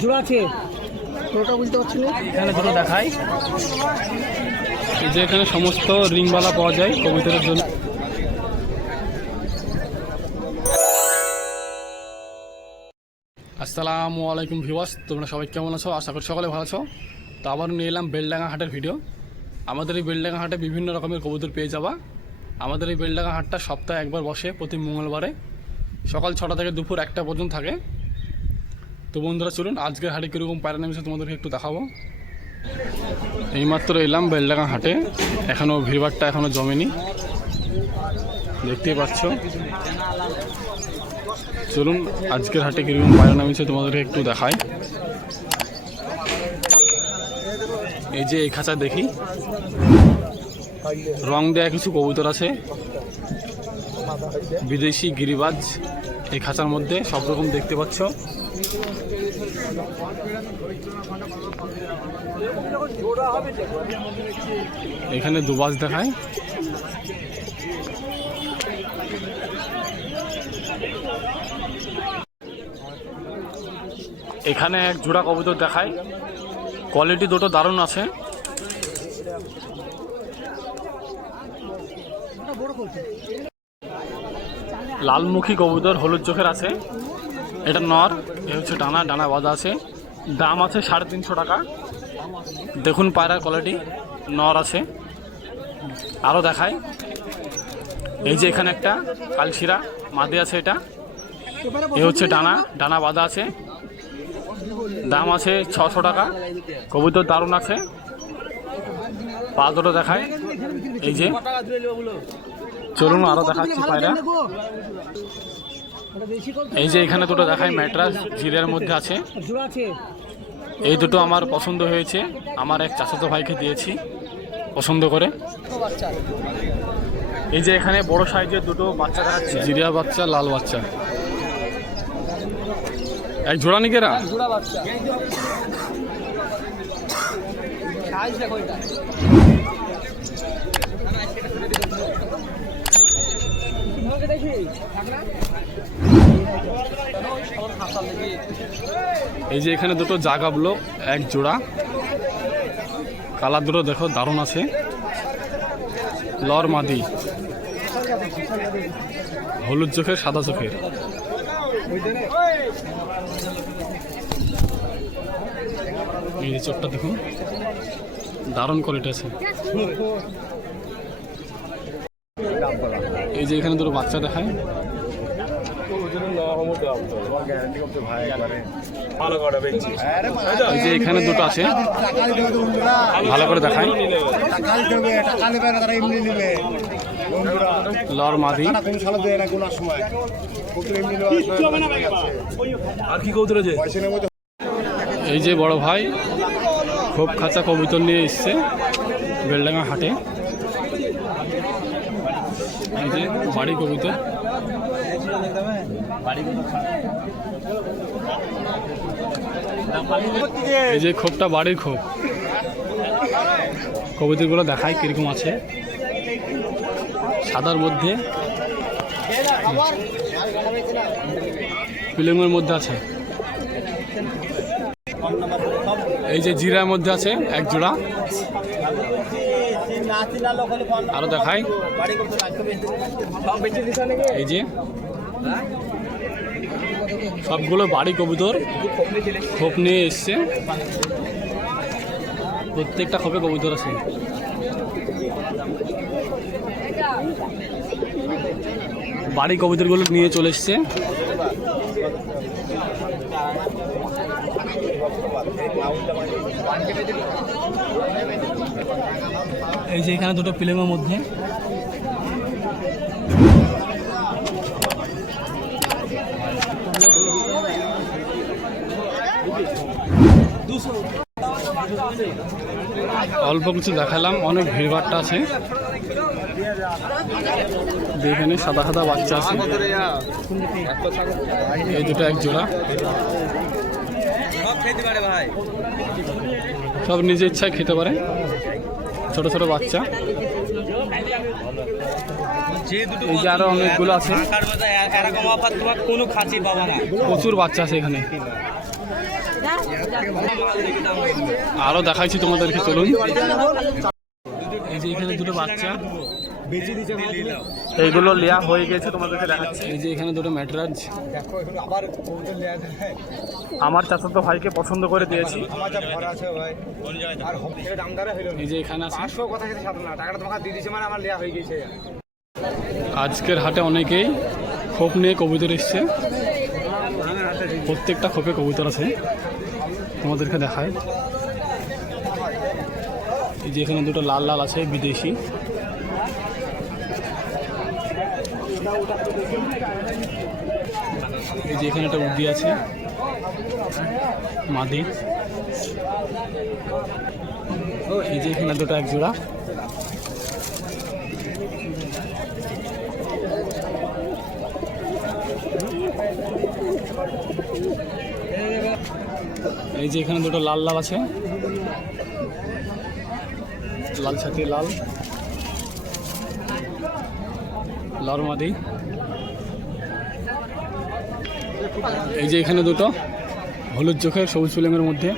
জোড়া আছে, ওটা বুঝতে পারছি না। এখানে দুটো দেখাই, এই যে এখানে সমস্ত রিংবালা পাওয়া যায় কবুতরের জন্য। আসসালামু আলাইকুম ভিউয়ার্স, তোমরা সবাই কেমন আছো? আশা করি সকলে ভালো আছো। তো আবার নিয়ে এলাম বেলডাঙ্গা হাটের ভিডিও। আমাদের এই বেলডাঙ্গা হাটে বিভিন্ন রকমের কবুতর পেয়ে যাবা। আমাদের এই বেলডাঙ্গা হাটটা সপ্তাহে একবার বসে, প্রতি মঙ্গলবারে সকাল 6টা থেকে দুপুর 1টা পর্যন্ত থাকে। তো বন্ধুরা চলুন আজকের হাটে কীরকম পায়রা নেমেছে তোমাদেরকে একটু দেখাবো। এইমাত্র এলাম বেলডাঙ্গা হাটে, এখনও ভিড়ভাড়টা এখনও জমেনি, দেখতেই পাচ্ছ। চলুন আজকের হাটে কীরকম পায়রা নামিয়েছে তোমাদেরকে একটু দেখাই। এই যে এই খাঁচা দেখি, রং দেয়া কিছু কবুতর আছে, বিদেশি গিরিবাজ এই খাঁচার মধ্যে সব রকম দেখতে পাচ্ছ। এখানে দুবাজ দেখায়, এখানে এক জোড়া কবুতর দেখায়, কোয়ালিটি দুটো দারুণ আছে। লালমুখী কবুতর হলুদ চোখের আছে, এটা নর, এ হচ্ছে ডানা, ডানা বাঁধা আছে। দাম আছে 350 টাকা। দেখুন পায়রার কোয়ালিটি, নর আছে। আরও দেখায়, এই যে এখানে একটা কালশিরা মাদি আছে, এটা এ হচ্ছে ডানা, ডানা বাঁধা আছে। দাম আছে 600 টাকা। কবুতর দারুণ আছে। পা দুটো দেখায়, এই যে। চলুন আরও দেখাচ্ছি পায়রা। এই যে এখানে দুটো দেখায়, ম্যাট্রাস জিরের মধ্যে আছে। এই দুটো আমার পছন্দ হয়েছে, আমার এক চাচাতো ভাইকে দিয়েছি পছন্দ করে। এই যে এখানে বড় সাইজের দুটো বাচ্চা দেখাচ্ছে, জিরিয়া বাচ্চা, লাল বাচ্চা। এক জোড়া নিকেরা, এই যে এখানে দুটো জাগাবলো, এক জোড়া, কালার দুটো দেখো দারুণ আছে। লর মাদি, হলুদ চোখের, সাদা চোখের। এই যে চোখটা দেখুন, দারুণ কোয়ালিটি আছে। এই যে এখানে দুটো বাচ্চা দেখায়, এই যে এখানে দুটো আছে, ভালো করে দেখায়। লর মাদি, আর কি কবুতর আছে। এই যে বড় ভাই খুব খাঁচা কবুতর নিয়ে এসছে বেলডাঙ্গা হাটে। এই যে বাড়ি কবুতর, এই যে খোপটা বাড়ির খোপ। কবুতরগুলো দেখায় কিরকম আছে, সাদার মধ্যে, ফিল্মের মধ্যে আছে। এই যে জিরার মধ্যে আছে এক জোড়া। আরো দেখাই, এই যে সবগুলো বাড়ি কবুতর, খোপ নিয়ে এসছে, প্রত্যেকটা খোপে কবুতর আছে। বাড়ি কবুতরগুলো নিয়ে চলে এসছে। এই যে এখানে দুটো ফিল্মের মধ্যে, অল্প কিছু দেখালাম, অনেক ভিড়ভাড়টা আছে। এখানে সাদা সাদা বাচ্চা আছে, এই দুটো এক জোড়া, সব নিজের ইচ্ছায় খেতে পারে, ছোট ছোট বাচ্চা। এই যে আরো অনেকগুলো আছে, এরকম অফার তোমার কোনো খাসি পাবা না। প্রচুর বাচ্চা আছে এখানে। আরো দেখাইছি তোমাদেরকে, চলুন। এই যে এখানে দুটো বাচ্চা, এইগুলো লেয়া হয়ে গেছে, তোমাদেরকে দেখাচ্ছি। এই যে এখানে দুটো ম্যাটরাজ, আমার চাচাতো ভাইকে পছন্দ করে দিয়েছি। এই যে এখানে আছে। আজকের হাটে অনেকেই খোপ নিয়ে কবুতর এসছে, প্রত্যেকটা খোপে কবুতর আছে, তোমাদেরকে দেখায়। এই যে এখানে দুটো লাল লাল আছে বিদেশি। এই যে এখানে একটা উডি আছে মাদি। এই যে এখানে দুটো এক জোড়া। এই যে এখানে দুটো লাল লাল আছে, লাল ছাতি লাল লাল মাদি। এই যে এখানে দুটো হলুদ চোখের সবুজ ফুলের মধ্যে।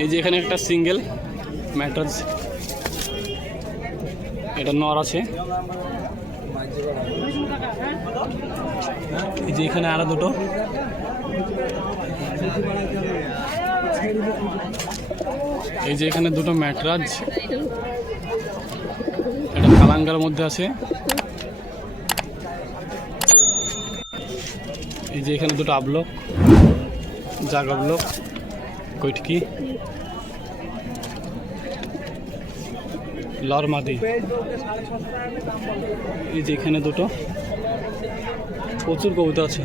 এই যে এখানে একটা সিঙ্গেল ম্যাট্রাস, এটা নর আছে। এই যে এখানে আরো দুটো। এই যে এখানে দুটো ম্যাট্রাজ, এটা কালাঙ্গার মধ্যে আছে। এই যে এখানে দুটো আবলক, জাগ আবলক কৈটকি লর মাদি। এই যে এখানে দুটো, প্রচুর কবুতর আছে।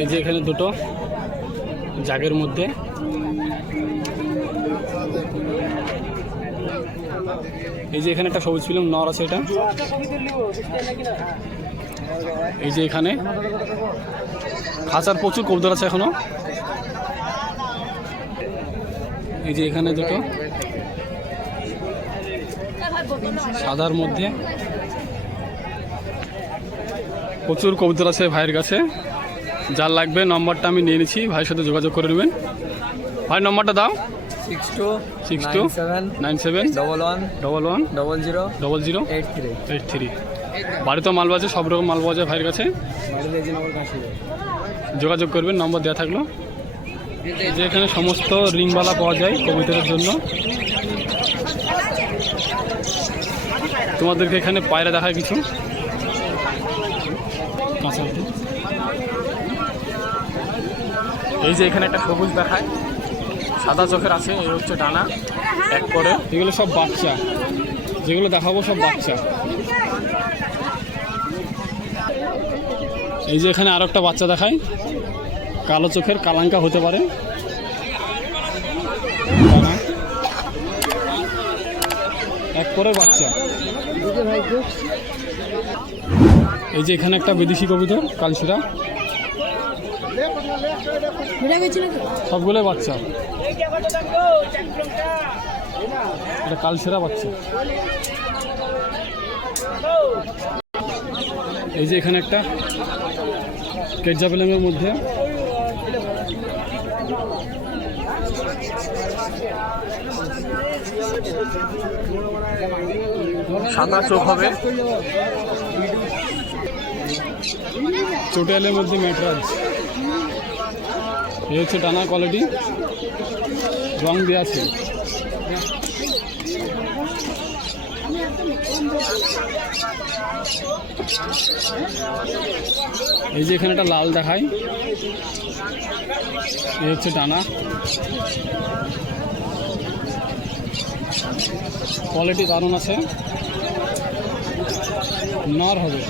এই যে এখানে দুটো জাগের মধ্যে। এই যে এখানে একটা সবুজ ফিল্ম নর আছে, এটা। এই যে এখানে খাঁচার প্রচুর কবুতর আছে এখনো। এই যে এখানে দুটো সাদার মধ্যে, প্রচুর কবুতর আছে ভাইয়ের কাছে। যার লাগবে নম্বরটা আমি নিয়ে নিচ্ছি, ভাইয়ের সাথে যোগাযোগ করে নেবেন। ভাই নম্বরটা দাও। 629711110083। বাড়িতে মাল বাজে, সব রকম মাল পাওয়া যায় ভাইয়ের কাছে, যোগাযোগ করবেন, নম্বর দেওয়া থাকলো। যে এখানে সমস্ত রিংবালা পাওয়া যায় কবুতরের জন্য। তোমাদেরকে এখানে পায়রা দেখায় কিছু। এই যে এখানে একটা সবুজ দেখায়, সাদা চোখের আছে, এই হচ্ছে ডানা এক করে। এগুলো সব বাচ্চা, যেগুলো দেখাবো সব বাচ্চা। এই যে এখানে আরো একটা বাচ্চা দেখায়, কালো চোখের, কালাঙ্কা হতে পারে। এক করে বাচ্চা। এই যে এখানে একটা বিদেশি কবুতর কালশিরা, সবগুলো বাচ্চা। এটা কালশিরা বাচ্চা। এই যে এখানে একটা কেজাবেলের মধ্যে, সাদা চোখ হবে, চোটালের মধ্যে ম্যাটরাজ। এই হচ্ছে ডানা কোয়ালিটি, রং দেওয়া আছে। এই যে এখানে একটা লাল দেখায়, এই হচ্ছে ডানা কোয়ালিটি, দারুণ আছে, নর হবে।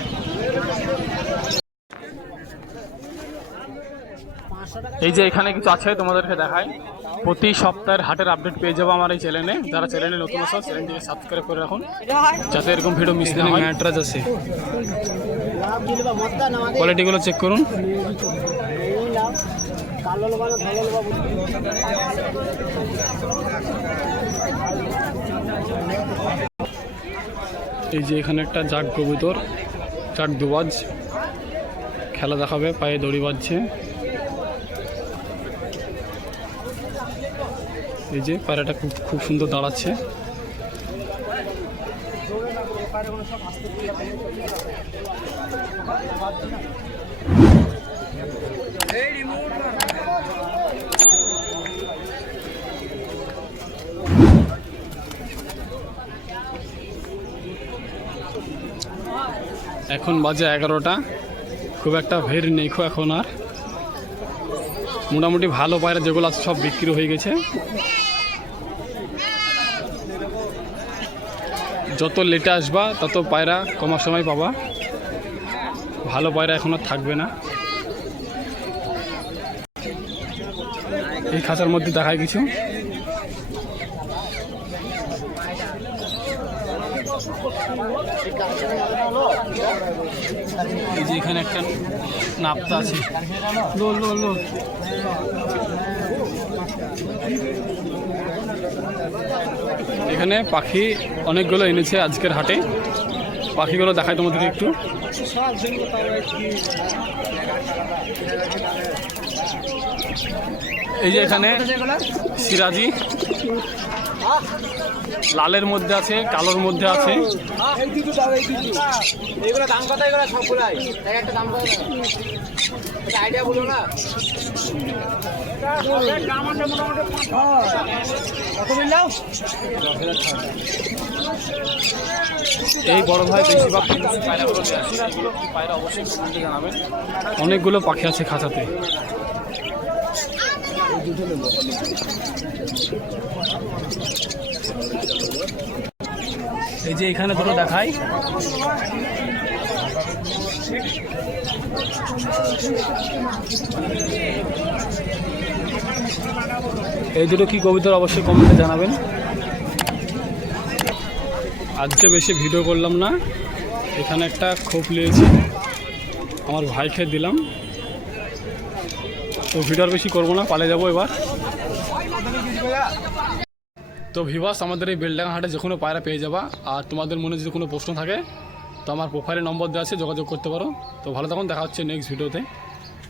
এই যে এখানে কিছু আছে তোমাদেরকে দেখাই। প্রতি সপ্তাহের হাটের আপডেট পেয়ে যাবো আমার এই চ্যানেলে। যারা চ্যানেলে নতুন আছো চ্যানেলটিকে সাবস্ক্রাইব করে রাখুন, যাতে এরকম ভিডিও মিস না হয়। ম্যাটরাজ আছে, কোয়ালিটিগুলো চেক করুন। এই যে এখানে একটা জাগ কবুতর, চাক দুবাজ খেলা দেখাবে, পায়ে দড়ি বাজছে। এই যে পায়রাটা খুব খুব সুন্দর দাঁড়াচ্ছে। এখন বাজে 11টা, খুব একটা ভিড় নেই এখন আর। মোটামুটি ভালো পায়রা যেগুলো আছে সব বিক্রি হয়ে গেছে। যত লেটে আসবা তত পায়রা কমার সময় পাবা, ভালো পায়রা এখন আর থাকবে না। এই খাঁচার মধ্যে দেখায় কিছু। এই যে এখানে একটা নাপ্তা আছে। এখানে পাখি অনেকগুলো এনেছে আজকের হাটে। পাখিগুলো দেখায় তোমাদেরকে একটু। এই যে এখানে সিরাজি লালের মধ্যে আছে, কালোর মধ্যে আছে। এগুলো দাম কত? এগুলো সবগুলাই একটা দাম কত? আইডিয়া বলো না। এই বড় ভাই বেশিরভাগ পায়রাগুলো নিয়ে আসে। এগুলো কি পায়রা অবশ্যই কমেন্টে জানাবেন। অনেকগুলো পাখি আছে খাঁচাতে। এই যে এখানে দুটো দেখাই। এই দুটো কি কবুতর অবশ্যই কমেন্টে জানাবেন। আজকে বেশি ভিডিও করলাম না, এখানে একটা খোপ নিয়েছি, আমার ভাইকে দিলাম। তো ভিডিও আর বেশি করবো না, পালে যাবো এবার। তো ভিউয়ার্স, আমাদের এই বেলডাঙ্গা হাটে যে কোনো পায়রা পেয়ে যাবা। আর তোমাদের মনে যদি কোনো প্রশ্ন থাকে তো আমার প্রোফাইলে নম্বর দেওয়া আছে, যোগাযোগ করতে পারো। তো ভালো থাকুন, দেখা হচ্ছে নেক্সট ভিডিওতে।